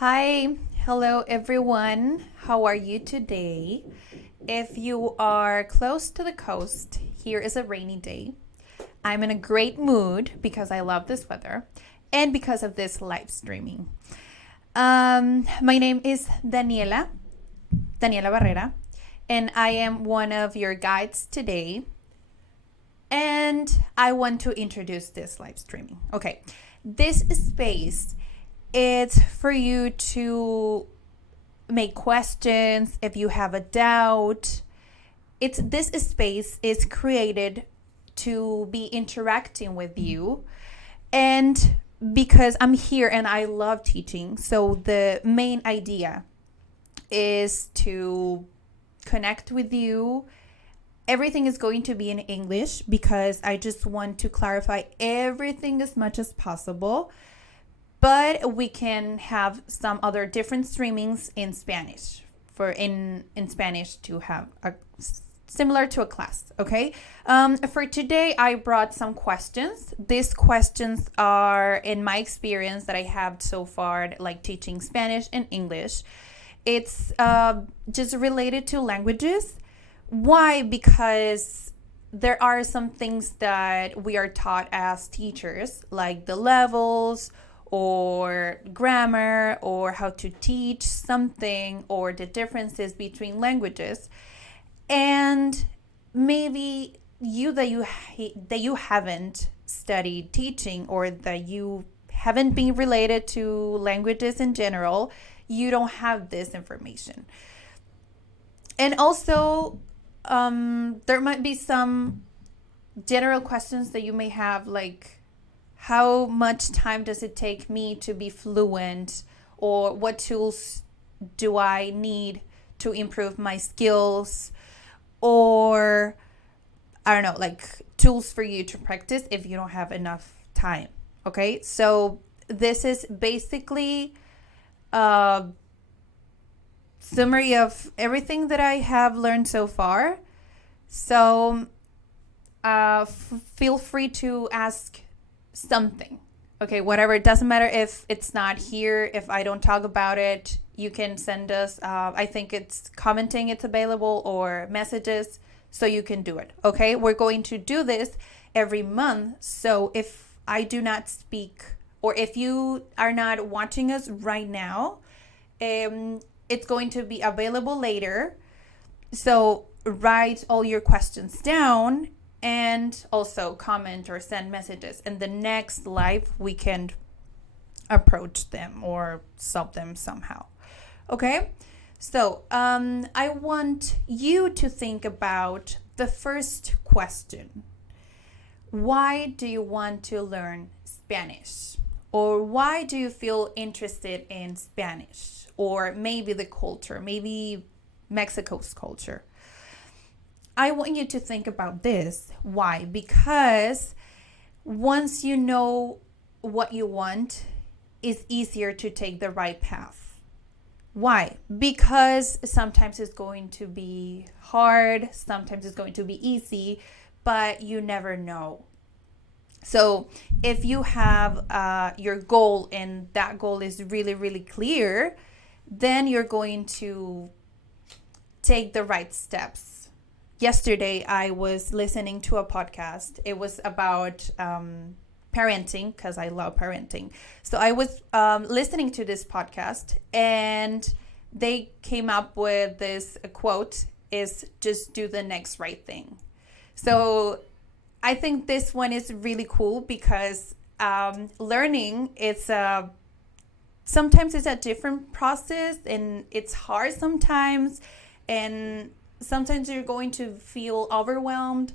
Hi, hello everyone. How are you today? If you are close to the coast, here is a rainy day. I'm in a great mood because I love this weather and because of this live streaming. My name is Daniela Barrera, and I am one of your guides today. And I want to introduce this live streaming. Okay, this space it's for you to make questions if you have a doubt. It's this space is created to be interacting with you, and because I'm here and I love teaching, so the main idea is to connect with you. Everything is going to be in English because I just want to clarify everything as much as possible. But we can have some other different streamings in Spanish for in Spanish to have a similar to a class. Okay. For today, I brought some questions. These questions are, in my experience that I have so far, like teaching Spanish and English. It's just related to languages. Why? Because there are some things that we are taught as teachers, like the levels or grammar or how to teach something or the differences between languages. And maybe that you haven't studied teaching or that you haven't been related to languages in general, you don't have this information. And also, there might be some general questions that you may have, like how much time does it take me to be fluent, or what tools do I need to improve my skills, or I don't know, like tools for you to practice if you don't have enough time. Okay, so this is basically a summary of everything that I have learned so far. So feel free to ask something. Okay, whatever. It doesn't matter if it's not here, if I don't talk about it. You can send us, I think it's commenting, it's available, or messages, so you can do it. Okay, we're going to do this every month. So if I do not speak, or if you are not watching us right now, it's going to be available later. So write all your questions down and also comment or send messages. And the next live, we can approach them or solve them somehow. Okay? So I want you to think about the first question. Why do you want to learn Spanish? Or why do you feel interested in Spanish? Or maybe the culture, maybe Mexico's culture. I want you to think about this. Why? Because once you know what you want, it's easier to take the right path. Why? Because sometimes it's going to be hard, sometimes it's going to be easy, but you never know. So if you have your goal and that goal is really, really clear, then you're going to take the right steps. Yesterday, I was listening to a podcast. It was about parenting, because I love parenting. So I was listening to this podcast, and they came up with this quote, is just do the next right thing. So I think this one is really cool because learning, sometimes it's a different process, and it's hard sometimes, and sometimes you're going to feel overwhelmed.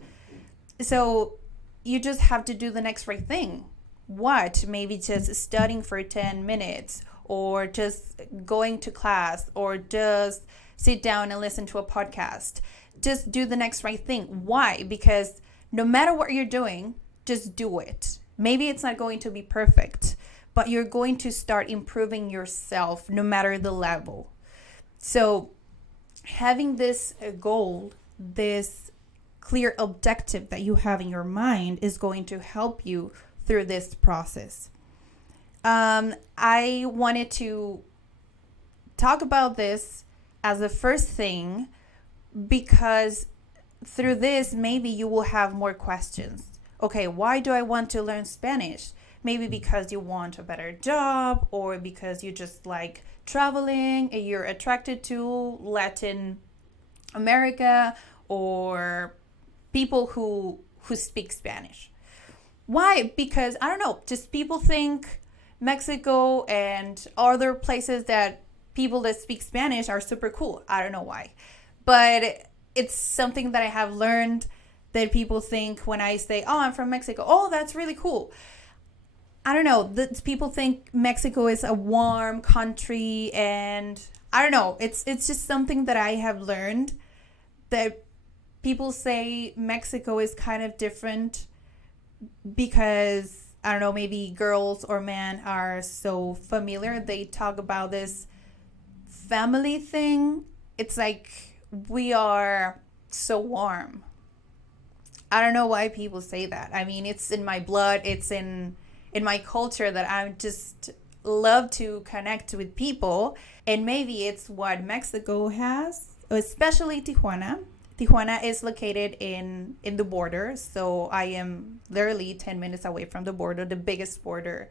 So you just have to do the next right thing. What? Maybe just studying for 10 minutes, or just going to class, or just sit down and listen to a podcast. Just do the next right thing. Why? Because no matter what you're doing, just do it. Maybe it's not going to be perfect, but you're going to start improving yourself no matter the level. So having this goal, this clear objective that you have in your mind is going to help you through this process. I wanted to talk about this as the first thing because through this, maybe you will have more questions. Okay, why do I want to learn Spanish? Maybe because you want a better job, or because you just like traveling and you're attracted to Latin America, or people who speak Spanish. Why? Because I don't know, just people think Mexico and other places that people that speak Spanish are super cool. I don't know why. But it's something that I have learned, that people think when I say, "Oh, I'm from Mexico." Oh, that's really cool. I don't know. People think Mexico is a warm country, and I don't know. It's just something that I have learned, that people say Mexico is kind of different because I don't know, maybe girls or men are so familiar. They talk about this family thing. It's like we are so warm. I don't know why people say that. I mean, it's in my blood. It's in my culture that I just love to connect with people. And maybe it's what Mexico has, especially Tijuana. Tijuana is located in the border, so I am literally 10 minutes away from the border, the biggest border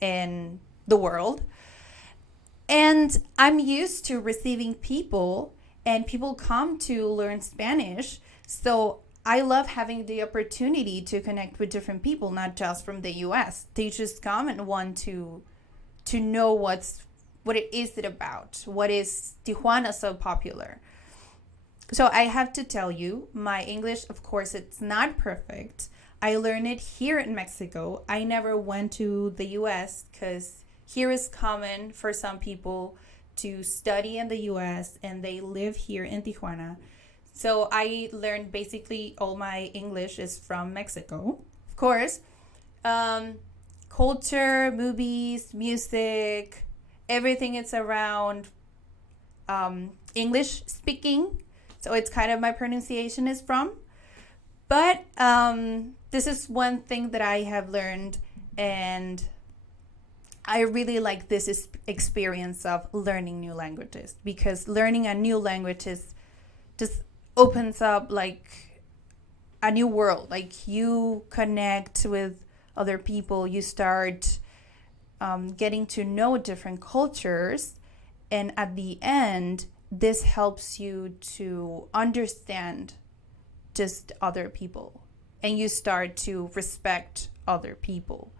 in the world. And I'm used to receiving people, and people come to learn Spanish. So I love having the opportunity to connect with different people, not just from the US. They just come and want to know what it is it about. What is Tijuana so popular? So I have to tell you, my English, of course, it's not perfect. I learned it here in Mexico. I never went to the US because here is common for some people to study in the US and they live here in Tijuana. So I learned basically all my English is from Mexico. Of course, culture, movies, music, everything is around English speaking. So it's kind of my pronunciation is from. But this is one thing that I have learned, and I really like this experience of learning new languages, because learning a new language is just opens up like a new world. Like you connect with other people, you start getting to know different cultures, and at the end, this helps you to understand just other people, and you start to respect other people.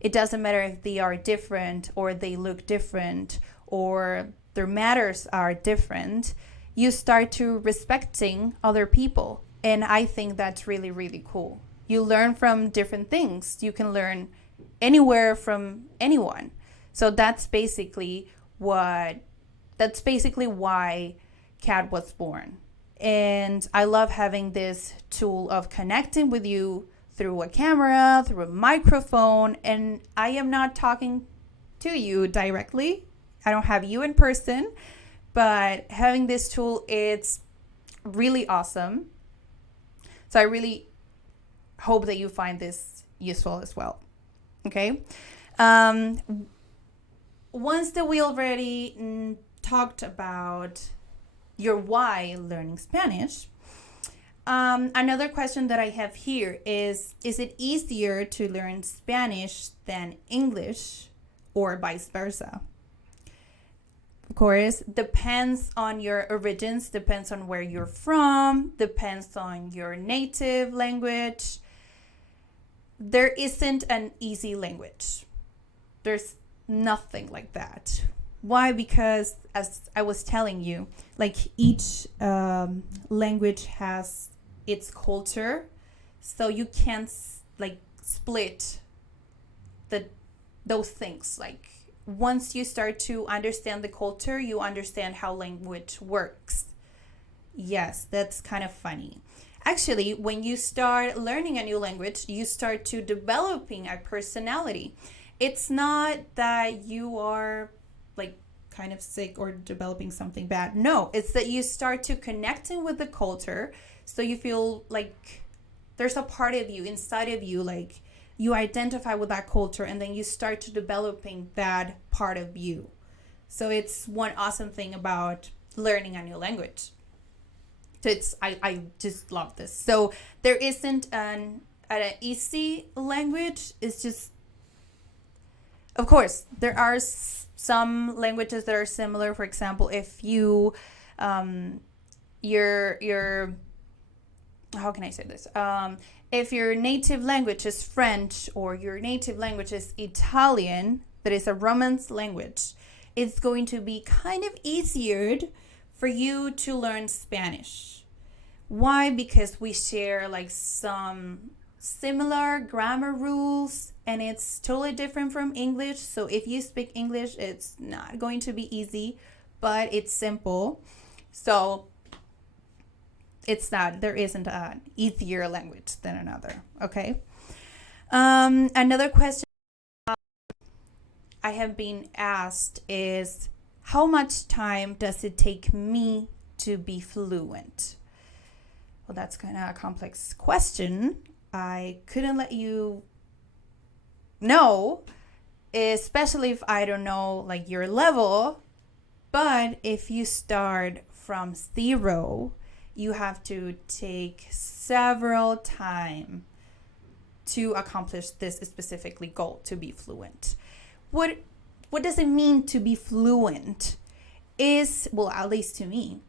It doesn't matter if they are different or they look different or their matters are different. You start to respecting other people, and I think that's really, really cool. You learn from different things. You can learn anywhere from anyone. So that's basically why Cat was born. And I love having this tool of connecting with you through a camera, through a microphone, and I am not talking to you directly. I don't have you in person, but having this tool, it's really awesome. So I really hope that you find this useful as well. Okay. Once that we already talked about your why learning Spanish, another question that I have here is it easier to learn Spanish than English, or vice versa? Of course, depends on your origins, depends on where you're from, depends on your native language. There isn't an easy language. There's nothing like that. Why? Because as I was telling you, like each language has its culture, so you can't like split those things. Like once you start to understand the culture, you understand how language works. Yes, that's kind of funny. Actually, when you start learning a new language, you start to developing a personality. It's not that you are like kind of sick or developing something bad. No, it's that you start to connecting with the culture, so you feel like there's a part of you inside of you, like you identify with that culture, and then you start to developing that part of you. So it's one awesome thing about learning a new language. So I just love this. So there isn't an easy language. It's just, of course, there are some languages that are similar. For example, if you your how can I say this? If your native language is French or your native language is Italian, that is a Romance language, it's going to be kind of easier for you to learn Spanish. Why? Because we share like some similar grammar rules and it's totally different from English. So if you speak English, it's not going to be easy, but it's simple. So it's not, there isn't an easier language than another. Okay. Another question I have been asked is, how much time does it take me to be fluent? Well, that's kind of a complex question. I couldn't let you know, especially if I don't know like your level. But if you start from 0, you have to take several time to accomplish this specifically goal, to be fluent. What does it mean to be fluent? Is, well, at least to me,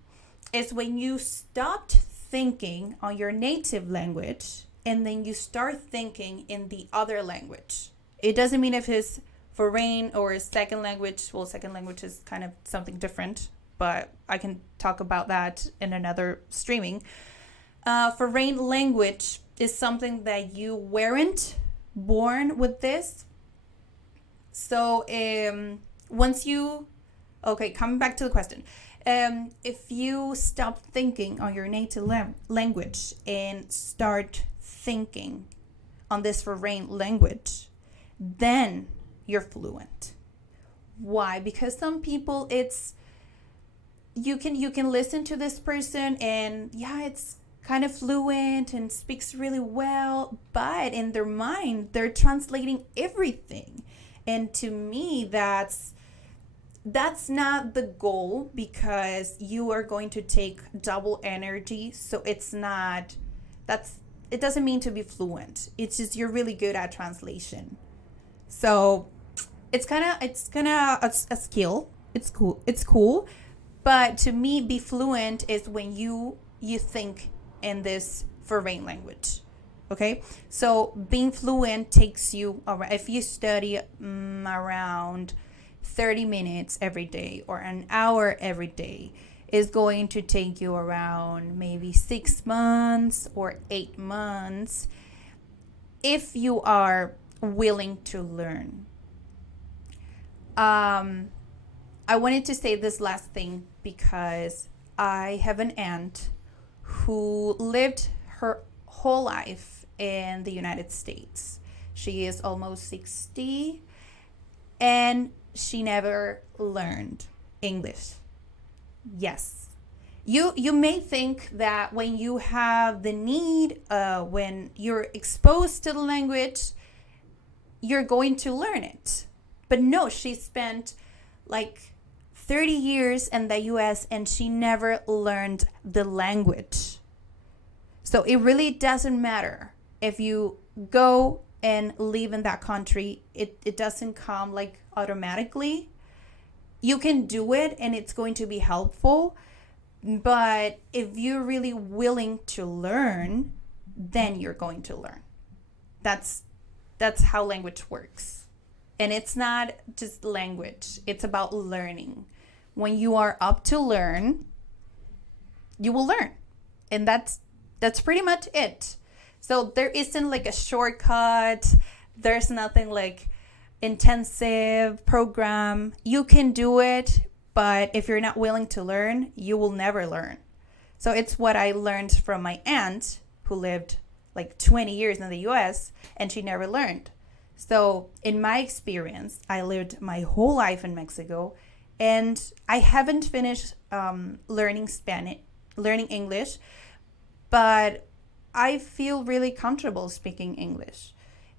is when you stopped thinking on your native language and then you start thinking in the other language. It doesn't mean if it's foreign or a second language. Well, second language is kind of something different, but I can talk about that in another streaming. Foreign language is something that you weren't born with this. So once you, okay, coming back to the question. If you stop thinking on your native language and start thinking on this foreign language, then you're fluent. Why? Because some people, it's, you can listen to this person and yeah, it's kind of fluent and speaks really well, but in their mind, they're translating everything. And to me, that's not the goal, because you are going to take double energy. So it's not, it doesn't mean to be fluent. It's just you're really good at translation. So it's kind of a skill. It's cool. But to me, be fluent is when you think in this foreign language. Okay, so being fluent takes you around, if you study around 30 minutes every day or an hour every day, is going to take you around maybe 6 months or 8 months if you are willing to learn. I wanted to say this last thing because I have an aunt who lived her whole life in the United States. She is almost 60 and she never learned English. Yes. You may think that when you have the need, when you're exposed to the language, you're going to learn it. But no, she spent like 30 years in the US and she never learned the language. So it really doesn't matter if you go and live in that country. It doesn't come like automatically. You can do it and it's going to be helpful. But if you're really willing to learn, then you're going to learn. That's how language works. And it's not just language. It's about learning. When you are up to learn, you will learn. And that's pretty much it. So there isn't like a shortcut. There's nothing like intensive program. You can do it, but if you're not willing to learn, you will never learn. So it's what I learned from my aunt who lived like 20 years in the US and she never learned. So in my experience, I lived my whole life in Mexico and I haven't finished learning English, but I feel really comfortable speaking English.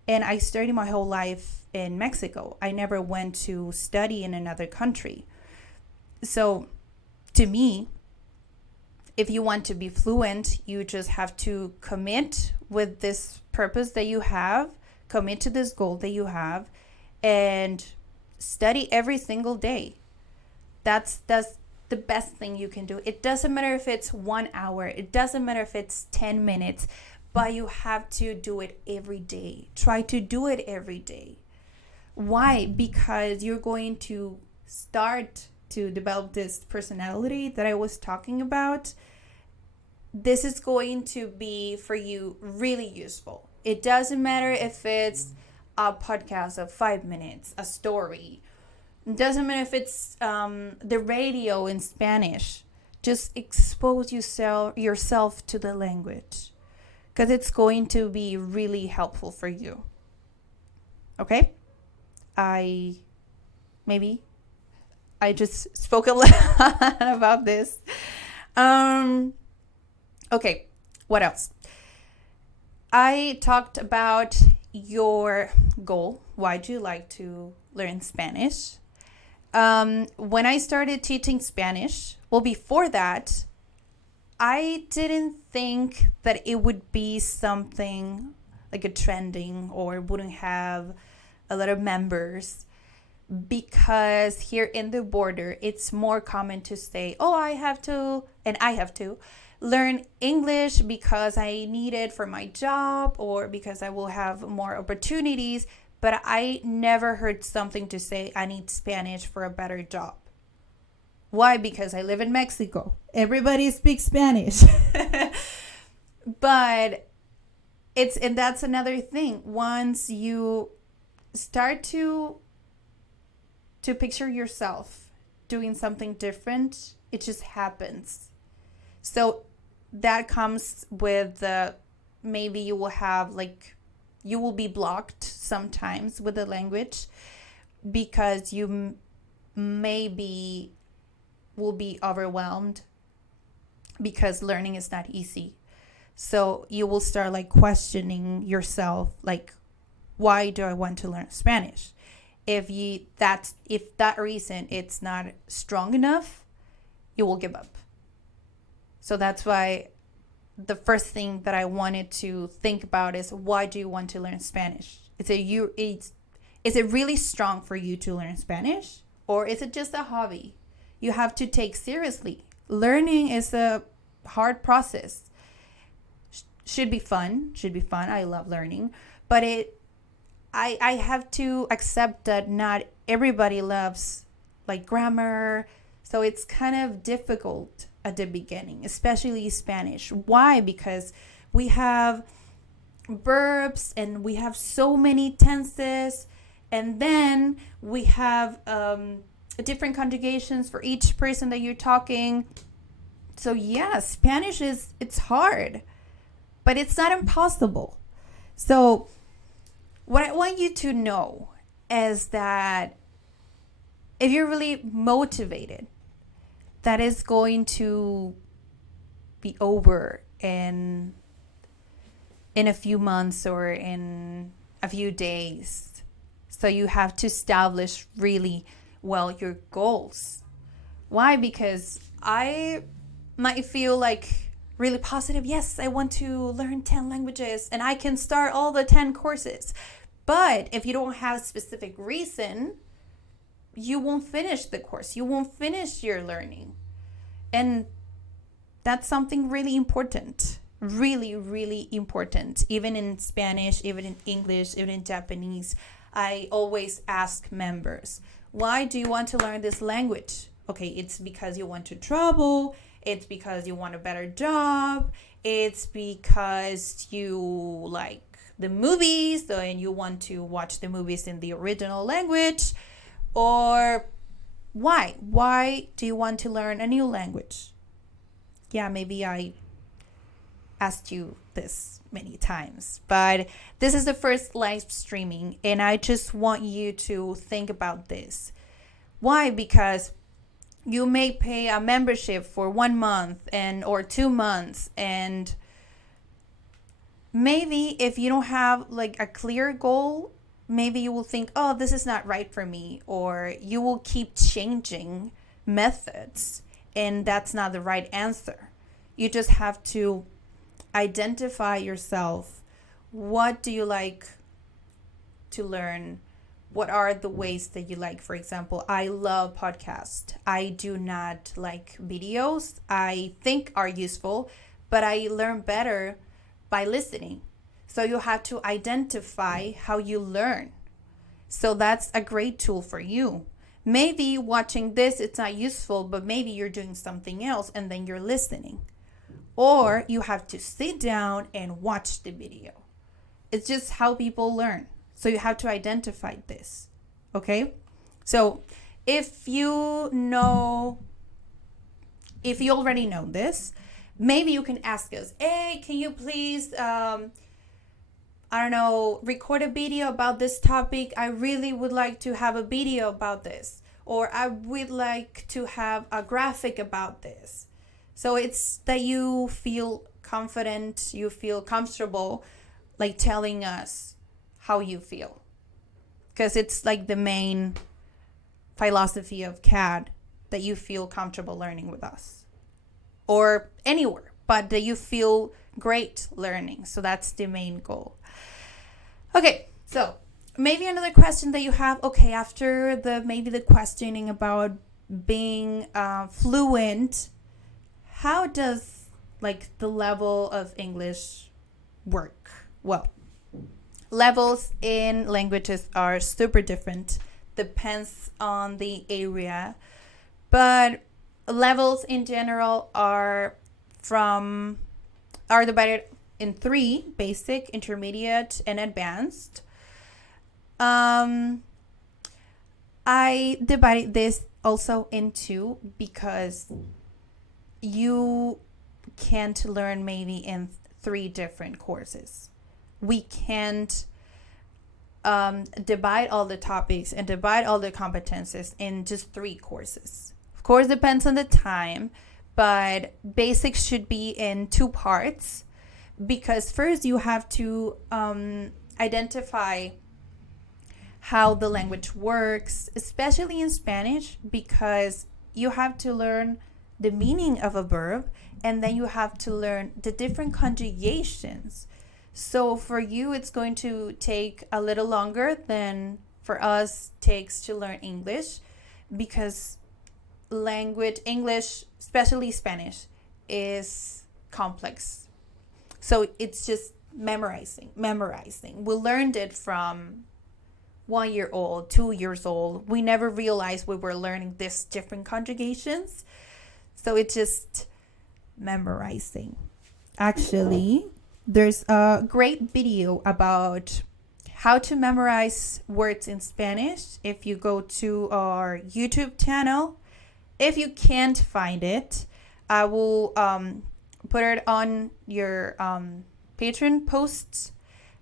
And I studied my whole life in Mexico. I never went to study in another country. So to me, if you want to be fluent, you just have to commit with this purpose that you have, commit to this goal that you have, and study every single day. That's the best thing you can do. It doesn't matter if it's 1 hour, it doesn't matter if it's 10 minutes, but you have to do it every day. Try to do it every day. Why? Because you're going to start to develop this personality that I was talking about. This is going to be for you really useful. It doesn't matter if it's a podcast of 5 minutes, a story. It doesn't matter if it's the radio in Spanish. Just expose yourself to the language, because it's going to be really helpful for you. Okay? I just spoke a lot about this. Okay, what else? I talked about your goal. Why do you like to learn Spanish? When I started teaching Spanish, well, before that, I didn't think that it would be something like a trending or wouldn't have a lot of members, because here in the border, it's more common to say, oh, I have to learn English because I need it for my job or because I will have more opportunities. But I never heard something to say, I need Spanish for a better job. Why? Because I live in Mexico. Everybody speaks Spanish. But and that's another thing. Once you start to picture yourself doing something different, it just happens. So that comes with maybe you will have you will be blocked sometimes with the language, because you maybe will be overwhelmed, because learning is not easy. So you will start questioning yourself, why do I want to learn Spanish? If that reason it's not strong enough, you will give up. So that's why the first thing that I wanted to think about is, why do you want to learn Spanish? Is it really strong for you to learn Spanish, or is it just a hobby you have to take seriously? Learning is a hard process. Should be fun. I love learning, but I have to accept that not everybody loves grammar, so it's kind of difficult at the beginning, especially Spanish. Why? Because we have verbs and we have so many tenses, and then we have different conjugations for each person that you're talking. So yeah, Spanish it's hard, but it's not impossible. So what I want you to know is that if you're really motivated, that is going to be over in a few months or in a few days. So you have to establish really well your goals. Why? Because I might feel really positive. Yes, I want to learn 10 languages and I can start all the 10 courses. But if you don't have a specific reason, you won't finish the course. You won't finish your learning. And that's something really important. Really, really important. Even in Spanish, even in English, even in Japanese, I always ask members, why do you want to learn this language? Okay, it's because you want to travel. It's because you want a better job. It's because you like the movies and you want to watch the movies in the original language. Or why? Why do you want to learn a new language? Yeah, maybe I asked you this many times, but this is the first live streaming and I just want you to think about this. Why? Because you may pay a membership for 1 month or 2 months, and maybe if you don't have a clear goal, maybe you will think, oh, this is not right for me, or you will keep changing methods, and that's not the right answer. You just have to identify yourself. What do you like to learn? What are the ways that you like? For example, I love podcasts. I do not like videos. I think are useful, but I learn better by listening. So you have to identify how you learn. So that's a great tool for you. Maybe watching this, it's not useful, but maybe you're doing something else and then you're listening. Or you have to sit down and watch the video. It's just how people learn. So you have to identify this, okay? So if you already know this, maybe you can ask us, hey, can you please, record a video about this topic? I really would like to have a video about this. Or I would like to have a graphic about this. So it's that you feel confident, you feel comfortable, like telling us how you feel, because it's like the main philosophy of CAD, that you feel comfortable learning with us or anywhere, but that you feel great learning. So that's the main goal. Okay, so maybe another question that you have, okay, after the questioning about being fluent, how does like the level of English work? Well, levels in languages are super different, depends on the area, but levels in general are divided in 3: basic, intermediate, and advanced. I divided this also in 2 because you can't learn maybe in 3 different courses. We can't divide all the topics and divide all the competences in just 3 courses. Of course, depends on the time, but basics should be in 2 parts, because first you have to identify how the language works, especially in Spanish, because you have to learn the meaning of a verb, and then you have to learn the different conjugations. So for you, it's going to take a little longer than for us takes to learn English, because English, especially Spanish, is complex. So it's just memorizing. We learned it from 1 year old, 2 years old. We never realized we were learning these different conjugations. So it's just memorizing. Actually, there's a great video about how to memorize words in Spanish. If you go to our YouTube channel, if you can't find it, I will put it on your Patreon posts.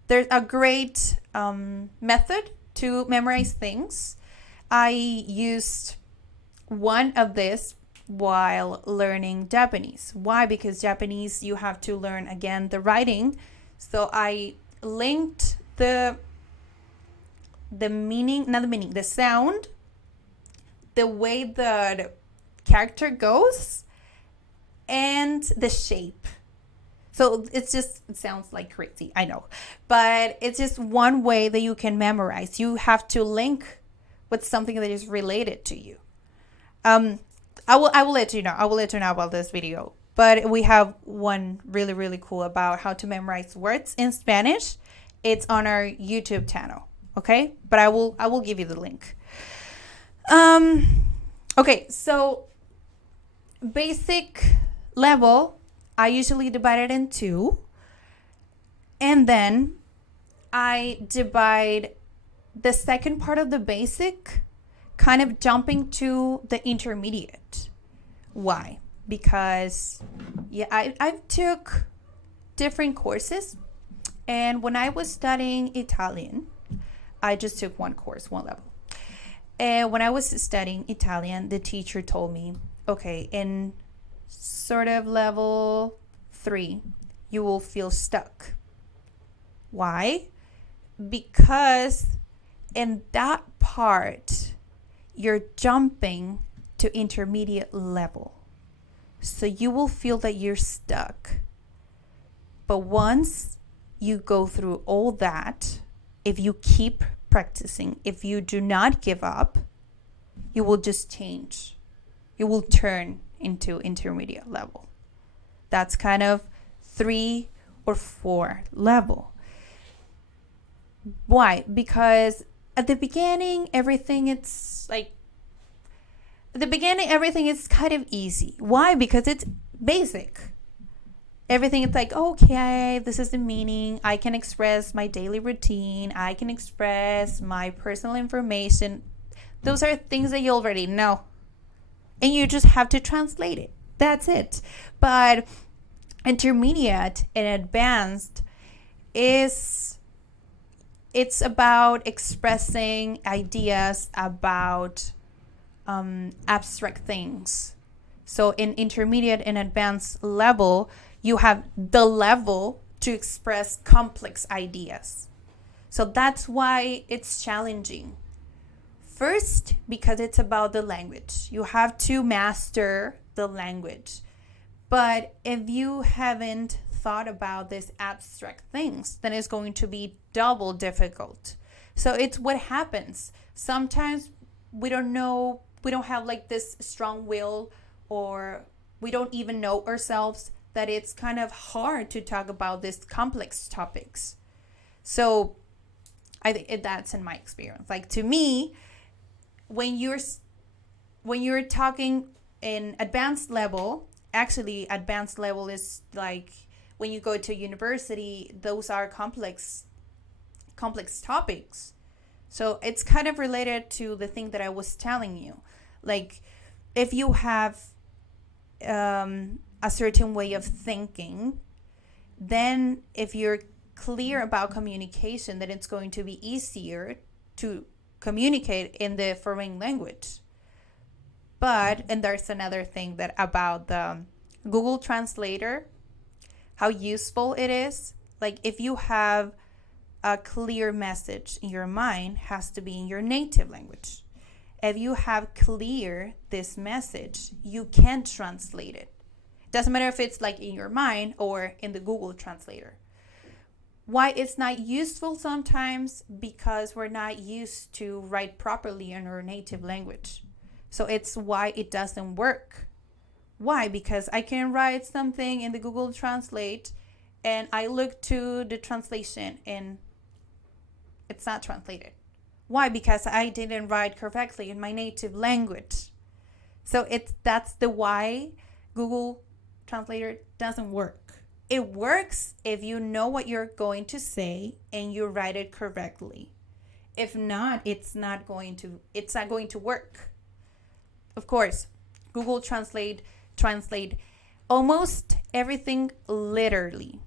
There's a great method to memorize things. I used one of this while learning Japanese. Why? Because Japanese, you have to learn again the writing. So I linked the sound, the way the character goes, and the shape. So it sounds like crazy, I know, but it's just one way that you can memorize. You have to link with something that is related to you. I will let you know. I will let you know about this video. But we have one really, really cool about how to memorize words in Spanish. It's on our YouTube channel. Okay? But I will give you the link. Okay, so basic level, I usually divide it in 2. And then I divide the second part of the basic, kind of jumping to the intermediate. Why? Because I took different courses, and when I was studying Italian, I just took one course, one level. And when I was studying Italian, the teacher told me, okay, in sort of level 3, you will feel stuck. Why? Because in that part, you're jumping to intermediate level. So you will feel that you're stuck. But once you go through all that, if you keep practicing, if you do not give up, you will just change. You will turn into intermediate level. That's kind of 3 or 4 level. Why? Because at the beginning, everything is kind of easy. Why? Because it's basic. Everything is like, okay, this is the meaning. I can express my daily routine. I can express my personal information. Those are things that you already know. And you just have to translate it. That's it. But intermediate and advanced it's about expressing ideas about abstract things. So in intermediate and advanced level, you have the level to express complex ideas. So that's why it's challenging. First, because it's about the language. You have to master the language. But if you haven't thought about these abstract things, then it's going to be double difficult. So it's what happens. Sometimes we don't know, we don't have like this strong will, or we don't even know ourselves that it's kind of hard to talk about these complex topics. So I think that's in my experience. Like to me, when you're talking in advanced level, actually advanced level is like when you go to university, those are complex topics. So it's kind of related to the thing that I was telling you. Like if you have a certain way of thinking, then if you're clear about communication, then it's going to be easier to communicate in the foreign language. But, and there's another thing that about the Google Translator, how useful it is. Like if you have a clear message in your mind, has to be in your native language. If you have clear this message, you can translate it. Doesn't matter if it's like in your mind or in the Google Translator. Why it's not useful sometimes? Because we're not used to write properly in our native language. So it's why it doesn't work. Why? Because I can write something in the Google Translate and I look to the translation and it's not translated. Why? Because I didn't write correctly in my native language. So that's the why Google Translator doesn't work. It works if you know what you're going to say and you write it correctly. If not, it's not going to work. Of course, Google Translate almost everything literally.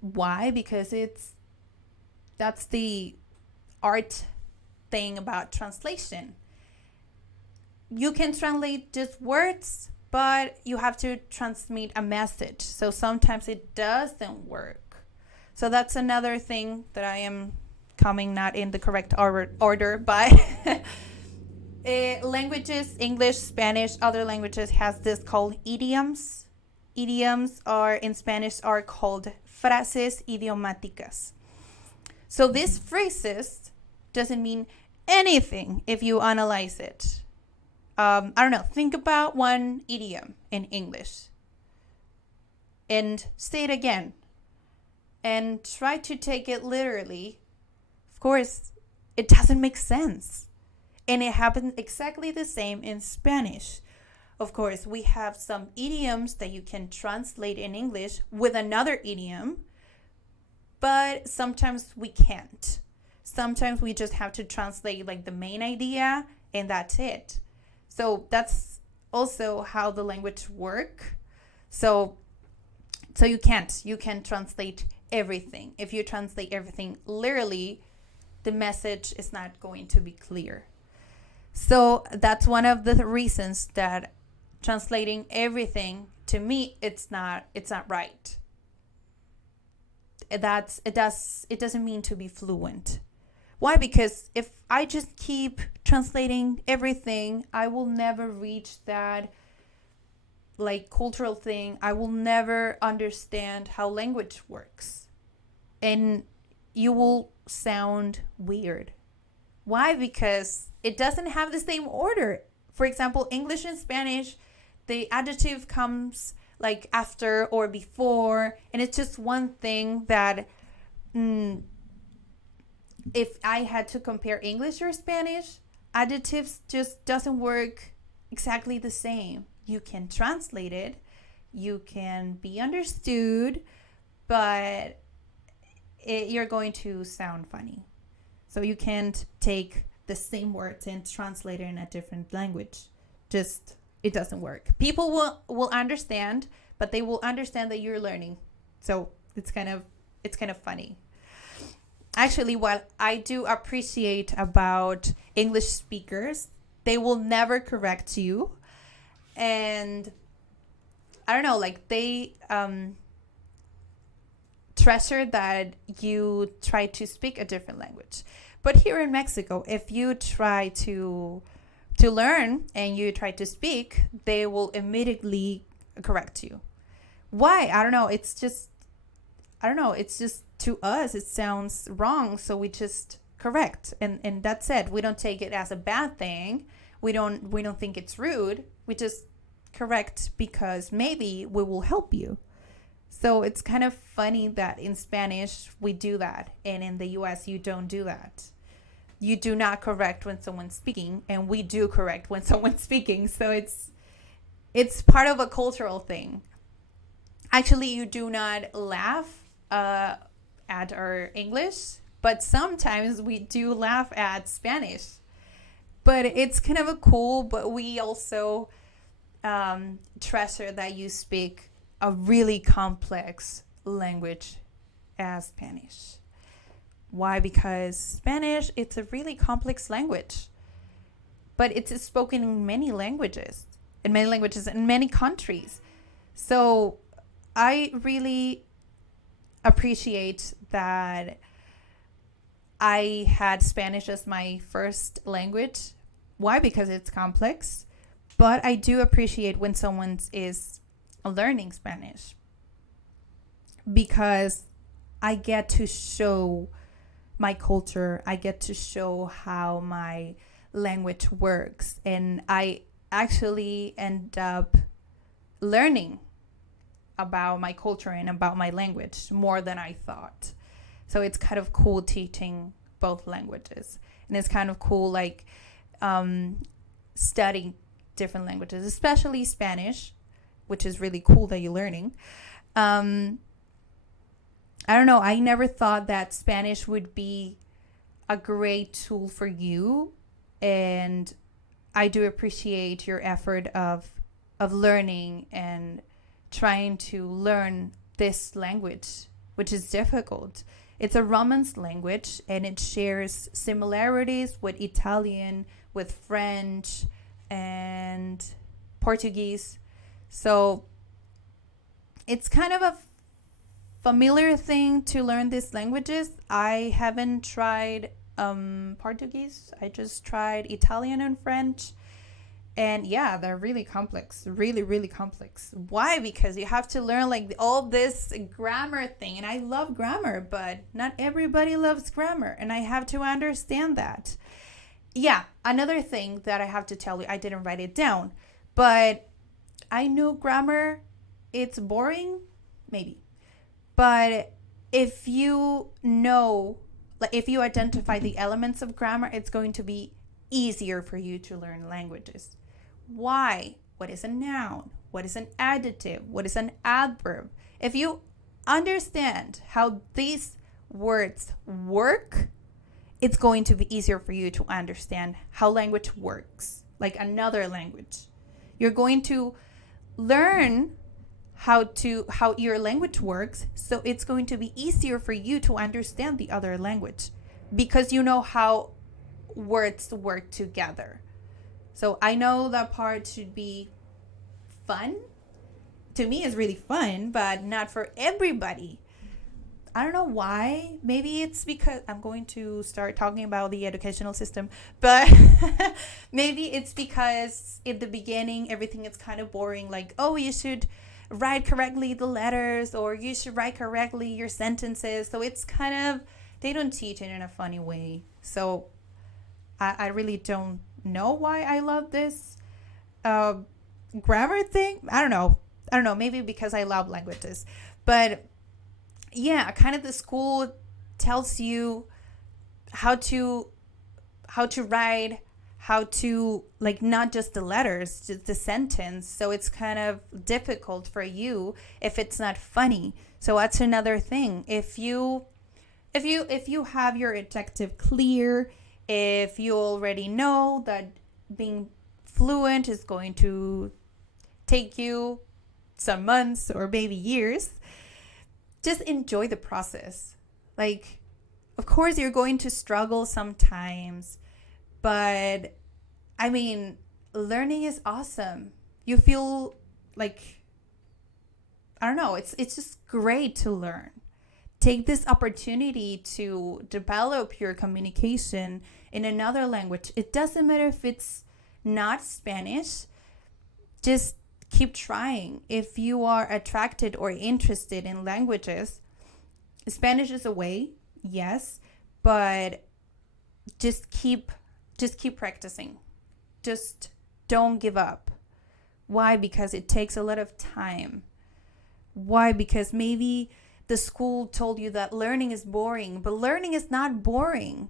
Why? Because that's the art thing about translation. You can translate just words, but you have to transmit a message. So sometimes it doesn't work. So that's another thing that I am coming not in the correct order, but languages, English, Spanish, other languages has this called idioms. Idioms are in Spanish are called frases idiomáticas. So these phrases doesn't mean anything if you analyze it. I don't know, think about one idiom in English and say it again and try to take it literally. Of course, it doesn't make sense. And it happens exactly the same in Spanish. Of course, we have some idioms that you can translate in English with another idiom, but sometimes we can't. Sometimes we just have to translate like the main idea and that's it. So that's also how the language work. So you can translate everything. If you translate everything literally, the message is not going to be clear. So that's one of the reasons that translating everything, to me, it's not right. It doesn't mean to be fluent. Why? Because if I just keep translating everything, I will never reach that like cultural thing. I will never understand how language works. And you will sound weird. Why? Because it doesn't have the same order. For example, English and Spanish, the adjective comes like after or before, and it's just one thing that if I had to compare English or Spanish, adjectives just doesn't work exactly the same. You can translate it, you can be understood, but you're going to sound funny. So you can't take the same words and translate it in a different language. Just, it doesn't work. People will understand, but they will understand that you're learning. So it's kind of funny. Actually, what I do appreciate about English speakers, they will never correct you. And I don't know, like they treasure that you try to speak a different language. But here in Mexico, if you try to learn and you try to speak, they will immediately correct you. Why? I don't know. It's just to us it sounds wrong, so we just correct, and that's it. We don't take it as a bad thing. We don't think it's rude. We just correct because maybe we will help you. So it's kind of funny that in Spanish we do that, and in the US you don't do that. You do not correct when someone's speaking, and we do correct when someone's speaking. So it's part of a cultural thing. Actually, you do not laugh at our English, but sometimes we do laugh at Spanish. But it's kind of a cool, but we also treasure that you speak a really complex language as Spanish. Why? Because Spanish, it's a really complex language, but it's spoken in many languages, in many countries. So I really appreciate that I had Spanish as my first language. Why? Because it's complex. But I do appreciate when someone is learning Spanish, because I get to show my culture. I get to show how my language works. And I actually end up learning about my culture and about my language more than I thought. So it's kind of cool teaching both languages. And it's kind of cool like studying different languages, especially Spanish, which is really cool that you're learning. I don't know. I never thought that Spanish would be a great tool for you. And I do appreciate your effort of learning and trying to learn this language, which is difficult. It's a Romance language, and it shares similarities with Italian, with French, and Portuguese. So it's kind of a familiar thing to learn these languages. I haven't tried Portuguese. I just tried Italian and French. And yeah, they're really complex, really, really complex. Why? Because you have to learn like all this grammar thing. And I love grammar, but not everybody loves grammar. And I have to understand that. Yeah, another thing that I have to tell you, I didn't write it down, but I know grammar, it's boring, maybe. But if you know, like if you identify the elements of grammar, it's going to be easier for you to learn languages. Why? What is a noun? What is an adjective? What is an adverb? If you understand how these words work, it's going to be easier for you to understand how language works, like another language. You're going to learn how your language works, so it's going to be easier for you to understand the other language because you know how words work together. So I know that part should be fun. To me, it's really fun, but not for everybody. I don't know why. Maybe it's because I'm going to start talking about the educational system, but maybe it's because in the beginning everything is kind of boring. Like, oh, you should write correctly the letters, or you should write correctly your sentences. So it's kind of, they don't teach it in a funny way. So I really don't know why I love this grammar thing. I don't know. Maybe because I love languages, but yeah, kind of the school tells you how to write, how to, like, not just the letters, just the sentence. So it's kind of difficult for you if it's not funny. So that's another thing. If you have your objective clear, if you already know that being fluent is going to take you some months or maybe years, just enjoy the process. Like, of course, you're going to struggle sometimes, but I mean, learning is awesome. You feel like, I don't know, it's just great to learn. Take this opportunity to develop your communication in another language. It doesn't matter if it's not Spanish, just keep trying. If you are attracted or interested in languages, Spanish is a way, yes, but just keep practicing. Just don't give up. Why? Because it takes a lot of time. Why? Because maybe the school told you that learning is boring, but learning is not boring.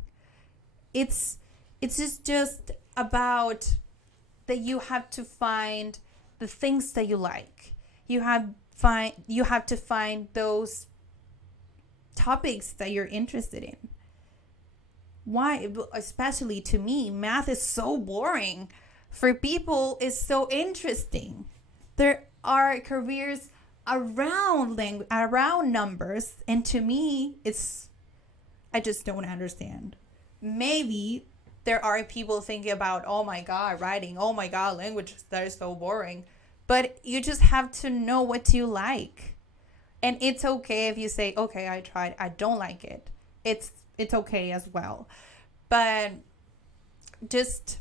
It's just about that you have to find the things that you like. You have to find those topics that you're interested in. Why? Especially to me, math is so boring. For people, it's so interesting. There are careers around numbers, and to me, I just don't understand. Maybe there are people thinking about, oh my God, writing, oh my God, languages, that is so boring. But you just have to know what you like. And it's okay if you say, okay, I tried, I don't like it. It's okay as well. But just,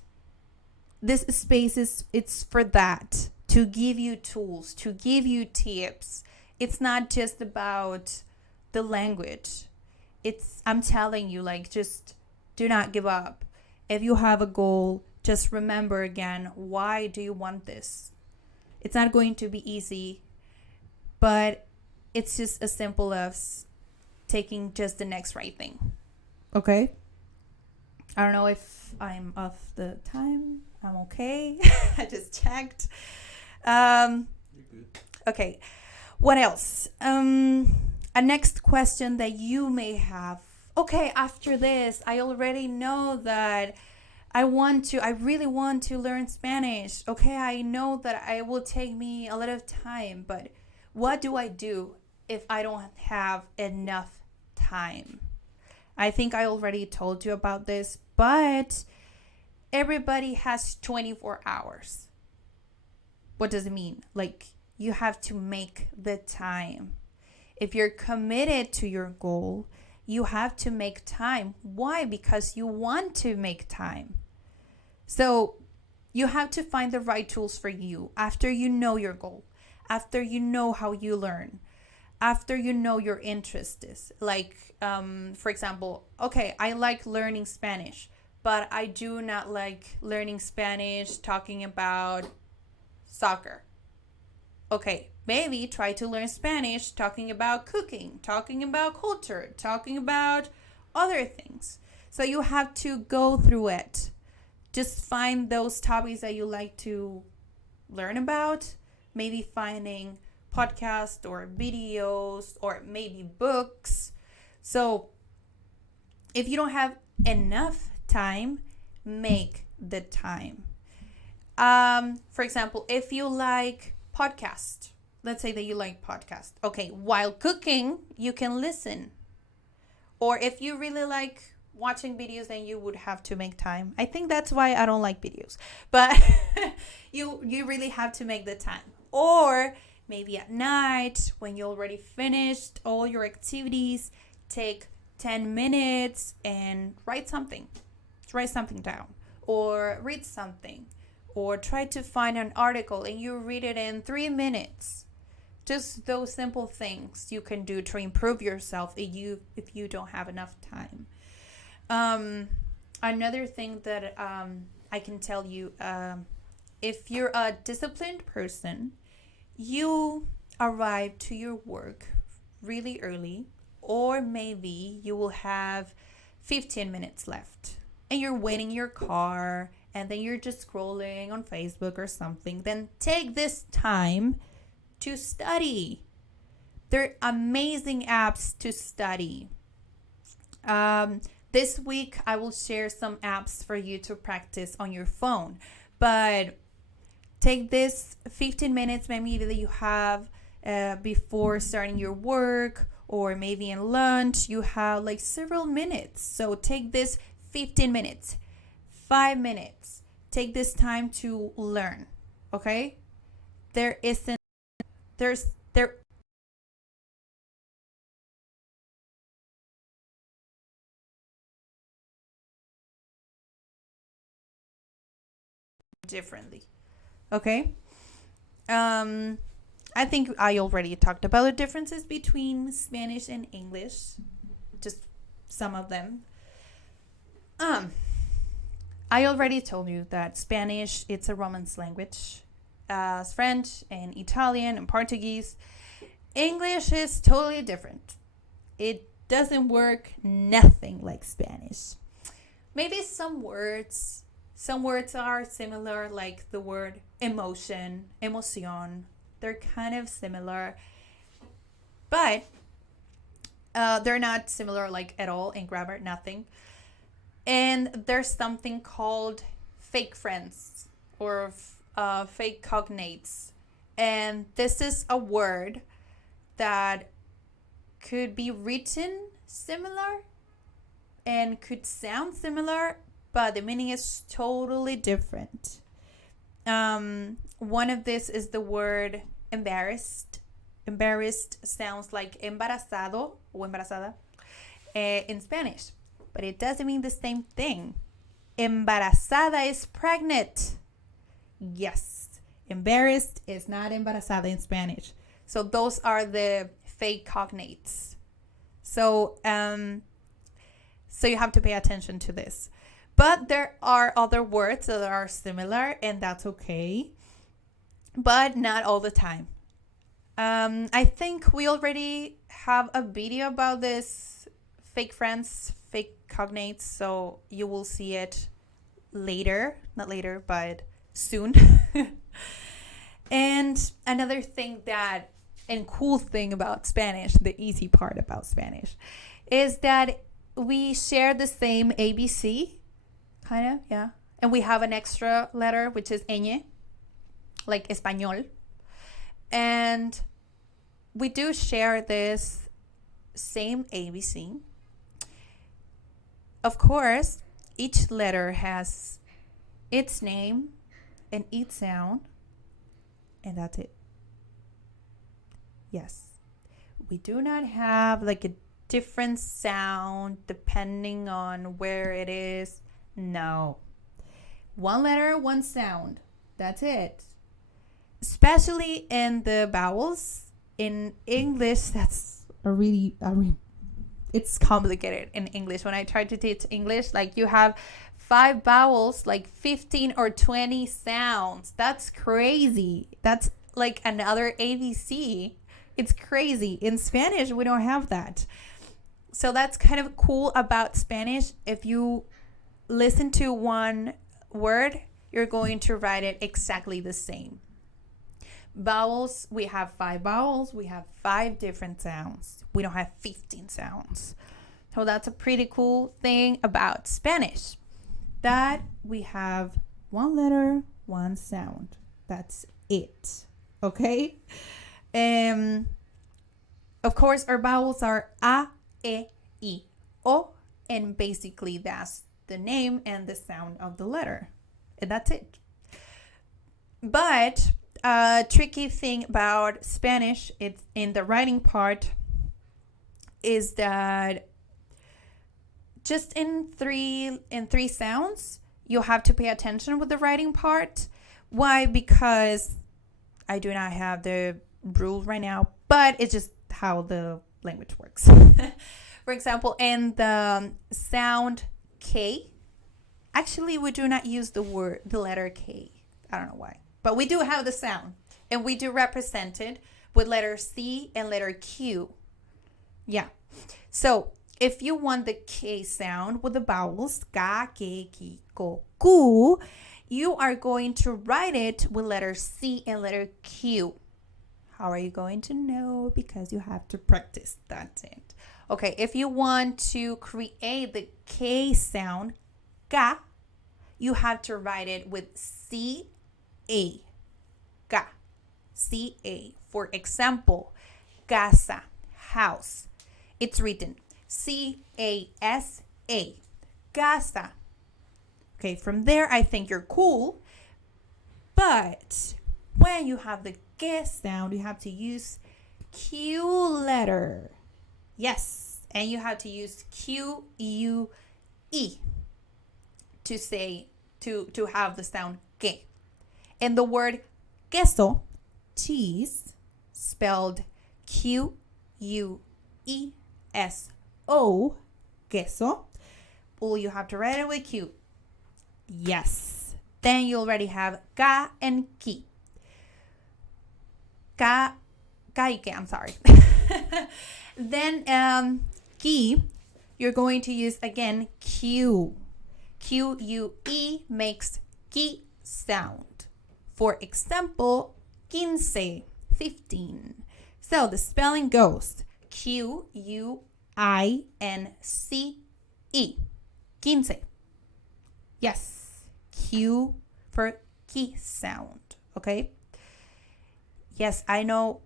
this space it's for that, to give you tools, to give you tips. It's not just about the language. I'm telling you, like, just do not give up. If you have a goal, just remember again, why do you want this? It's not going to be easy, but it's just as simple as taking just the next right thing. Okay? I don't know if I'm off the time. I'm okay. I just checked. You're good. Okay. What else? A next question that you may have. Okay, after this, I already know that I really want to learn Spanish. Okay, I know that it will take me a lot of time, but what do I do if I don't have enough time? I think I already told you about this, but everybody has 24 hours. What does it mean? Like, you have to make the time. If you're committed to your goal, you have to make time. Why? Because you want to make time. So you have to find the right tools for you after you know your goal, after you know how you learn, after you know your interest is. Like, for example, okay, I like learning Spanish, but I do not like learning Spanish talking about soccer. Okay, maybe try to learn Spanish talking about cooking, talking about culture, talking about other things. So you have to go through it. Just find those topics that you like to learn about. Maybe finding podcasts or videos or maybe books. So if you don't have enough time, make the time. For example, if you like podcast, let's say that you like podcast. Okay, while cooking, you can listen. Or if you really like watching videos, then you would have to make time. I think that's why I don't like videos. But you really have to make the time. Or maybe at night when you already finished all your activities, take 10 minutes and write something. Write something down or read something or try to find an article and you read it in 3 minutes. Just those simple things you can do to improve yourself if you don't have enough time. Another thing that I can tell you, if you're a disciplined person, you arrive to your work really early, or maybe you will have 15 minutes left and you're waiting your car and then you're just scrolling on Facebook or something. Then take this time to study. They're amazing apps to study. This week, I will share some apps for you to practice on your phone. But take this 15 minutes maybe that you have before starting your work, or maybe in lunch, you have like several minutes. So take this 15 minutes, 5 minutes. Take this time to learn, okay? There differently, okay? I think I already talked about the differences between Spanish and English, just some of them. I already told you that Spanish, it's a Romance language, as French and Italian and Portuguese. English is totally different. It doesn't work nothing like Spanish. Maybe some words are similar, like the word emotion, emoción. They're kind of similar, but they're not similar like at all in grammar, nothing. And there's something called fake friends or fake cognates. And this is a word that could be written similar and could sound similar, but the meaning is totally different. One of this is the word embarrassed. Embarrassed sounds like embarazado o embarazada in Spanish, but it doesn't mean the same thing. Embarazada is pregnant. Yes, embarrassed is not embarazada in Spanish. So those are the fake cognates. So you have to pay attention to this. But there are other words that are similar, and that's okay. But not all the time. I think we already have a video about this fake friends, fake cognates, so you will see it later. Not later, but soon. And another thing and cool thing about Spanish, the easy part about Spanish, is that we share the same ABC, kind of, yeah. And we have an extra letter, which is ñ, like español. And we do share this same ABC. Of course, each letter has its name and its sound, and that's it. Yes. We do not have like a different sound depending on where it is. No. One letter, one sound. That's it. Especially in the vowels. In English, that's it's complicated in English. When I try to teach English, like you have 5 vowels, like 15 or 20 sounds. That's crazy. That's like another ABC. It's crazy. In Spanish, we don't have that. So that's kind of cool about Spanish. If you listen to one word, you're going to write it exactly the same. Vowels, we have 5 vowels. We have 5 different sounds. We don't have 15 sounds. So that's a pretty cool thing about Spanish. That we have 1 letter, 1 sound. That's it. Okay? Of course, our vowels are A, E, I, O, and basically that's the name and the sound of the letter. And that's it. But tricky thing about Spanish, it's in the writing part, is that just in three sounds, you have to pay attention with the writing part. Why? Because I do not have the rule right now, but it's just how the language works. For example, in the sound K, actually we do not use the letter K. I don't know why, but we do have the sound, and we do represent it with letter C and letter Q. Yeah. So if you want the K sound with the vowels ka, ke, ki, ko, ku, you are going to write it with letter C and letter Q. How are you going to know? Because you have to practice. That's it. Okay, if you want to create the K sound, ka, you have to write it with C-A. Ka. C-A. For example, casa, house. It's written C-A-S-A. Casa. Okay, from there, I think you're cool. But when you have the K sound, you have to use Q letter. Yes, and you have to use Q-U-E to say, to have the sound que. And the word queso, cheese, spelled Q-U-E-S-O, queso. Oh, you have to write it with Q. Yes. Then you already have ka and ki. Ka y que, I'm sorry. Then ki, you're going to use again Q. Q-U-E makes ki sound. For example, quince, 15. So the spelling goes Q-U-I-N-C-E. Quince. Yes. Q for ki sound. Okay? Yes, I know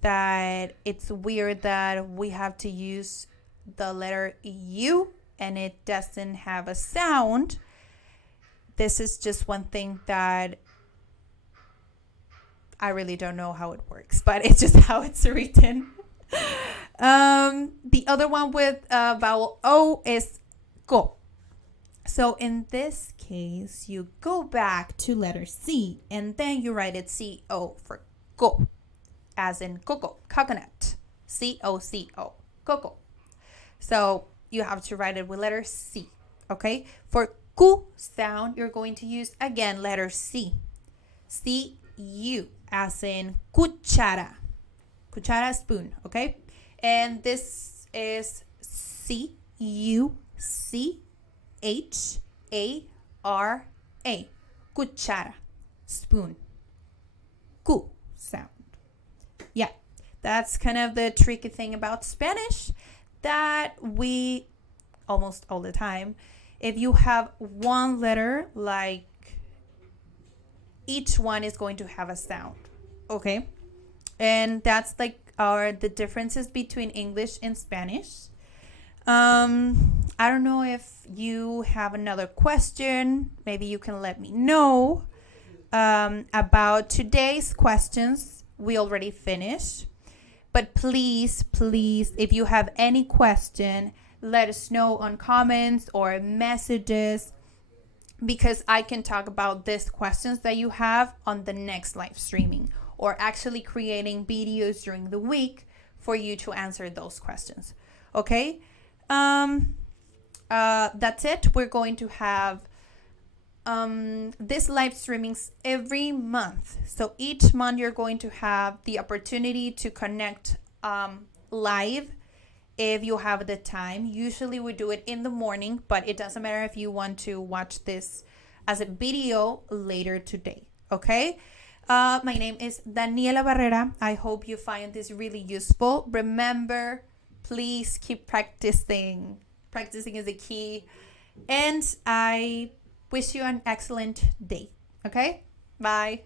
that it's weird that we have to use the letter U and it doesn't have a sound. This is just one thing that I really don't know how it works, but it's just how it's written. The other one with vowel O is go. So in this case, you go back to letter C and then you write it C-O for go, as in cocoa, coconut. C-O-C-O, cocoa. So you have to write it with letter C, okay? For ku sound, you're going to use, again, letter C. C-U, as in cuchara. Cuchara, spoon, okay? And this is C-U-C-H-A-R-A. Cuchara, spoon. Ku sound. Yeah, that's kind of the tricky thing about Spanish, that we almost all the time, if you have one letter, like each one is going to have a sound, okay? And that's like the differences between English and Spanish. I don't know if you have another question. Maybe you can let me know about today's questions. We already finished. But please, if you have any question, let us know on comments or messages, because I can talk about these questions that you have on the next live streaming, or actually creating videos during the week for you to answer those questions. Okay? That's it. We're going to have this live streamings every month. So each month you're going to have the opportunity to connect live if you have the time. Usually we do it in the morning, but it doesn't matter if you want to watch this as a video later today. Okay? My name is Daniela Barrera. I hope you find this really useful. Remember, please keep practicing. Practicing is the key. And I wish you an excellent day. Okay? Bye.